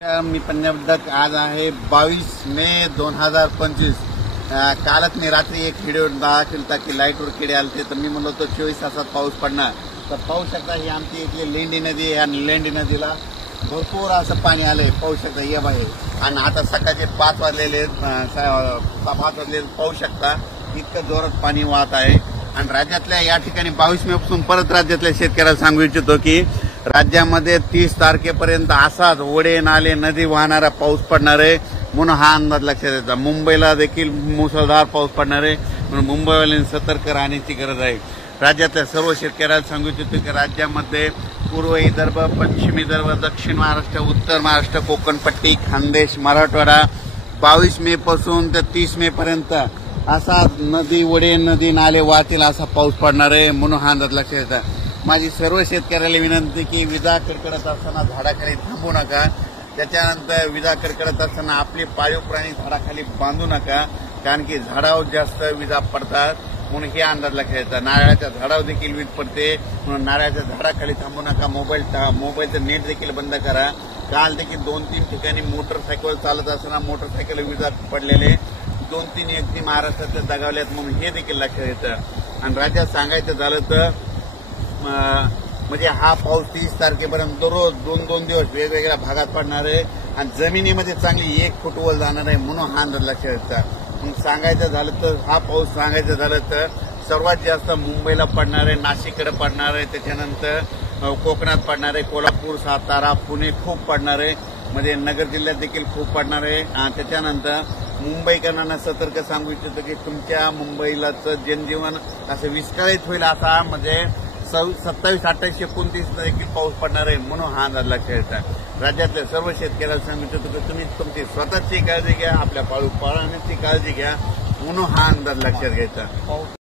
मी पंजाबडक आज आहे 22 मे 2025। कालच मी रात्री एक व्हिडिओ दाखवला की लाईटवर किडे आलते, तर मी म्हणलो तो 24 तासात पाऊस पडणार। तर पाहू शकता ही आमची इथली लेंडी नदी आहे आणि लेंडी नदीला भरपूर असं पाणी आलंय, पाहू शकता ये बाहेर। आणि आता सकाळचे 5 वाजलेले पाहू शकता इतकं जोरात पाणी वाहत आहे। आणि राज्यातल्या या ठिकाणी 22 मे पासून परत राज्यातल्या शेतकऱ्याला सांगू इच्छितो की राज्यामध्ये 30 तारखेपर्यंत असाच ओढे नाले नदी वाहणारा पाऊस पडणार आहे, म्हणून हा अंदाज लक्षात येतो। मुंबईला देखील मुसळधार पाऊस पडणार आहे, म्हणून मुंबईवाल्यांनी सतर्क राहण्याची गरज आहे। राज्यातल्या सर्व शेतकऱ्याला सांगू इच्छितो की राज्यामध्ये पूर्व विदर्भ, पश्चिम विदर्भ, दक्षिण महाराष्ट्र, उत्तर महाराष्ट्र, कोकणपट्टी, खानदेश, मराठवाडा 22 मे पासून ते 30 मे पर्यंत असा नदी ओढे नदी नाले वाहतील असा पाऊस पडणार आहे, म्हणून हा अंदाज लक्षात येतो। माझी सर्व शेतकऱ्याला विनंती की विजा कडकडत असताना झाडाखाली थांबू नका, त्याच्यानंतर विजा कडकडत असताना आपले पाळीव प्राणी झाडाखाली बांधू नका, कारण की झाडावर जास्त विजा पडतात, म्हणून हे अंदाज लक्षात येतात। नारळाच्या झाडावर देखील वीज पडते, म्हणून नारळाच्या झाडाखाली थांबू नका। मोबाईलचं नेट देखील बंद करा। काल देखील 2-3 ठिकाणी मोटरसायकल चालत असताना मोटरसायकल विजा पडलेले 2-3 व्यक्ती महाराष्ट्रातल्या दगावल्यात, म्हणून हे देखील लक्षात येतं। आणि राज्यात सांगायचं झालं तर म्हणजे हा पाऊस 30 तारखेपर्यंत दररोज 2-2 दिवस वेगवेगळ्या भागात पडणार आहे आणि जमिनीमध्ये चांगली 1 फूट वर जाणार आहे, म्हणून हा अंदाज लक्षात येतात। मग सांगायचं झालं तर हा पाऊस सर्वात जास्त मुंबईला पडणार आहे, नाशिककडे पडणार आहे, त्याच्यानंतर कोकणात पडणार आहे, कोल्हापूर, सातारा, पुणे खूप पडणार आहे, म्हणजे नगर जिल्ह्यात देखील खूप पडणार आहे। त्याच्यानंतर मुंबईकरांना सतर्क सांगू इच्छितो की तुमच्या मुंबईलाचं जनजीवन असं विस्कळीत होईल असा म्हणजे 27, 28, 29 देखील पाऊस पडणार आहे, म्हणून हा अंदाज लक्षात येतात। राज्यातल्या सर्व शेतकऱ्याला सांगू इच्छितो की तुम्ही तुमची स्वतःची काळजी घ्या, आपल्या पाळीव प्राण्यांची काळजी घ्या, म्हणून हा अंदाज लक्षात घ्यायचा।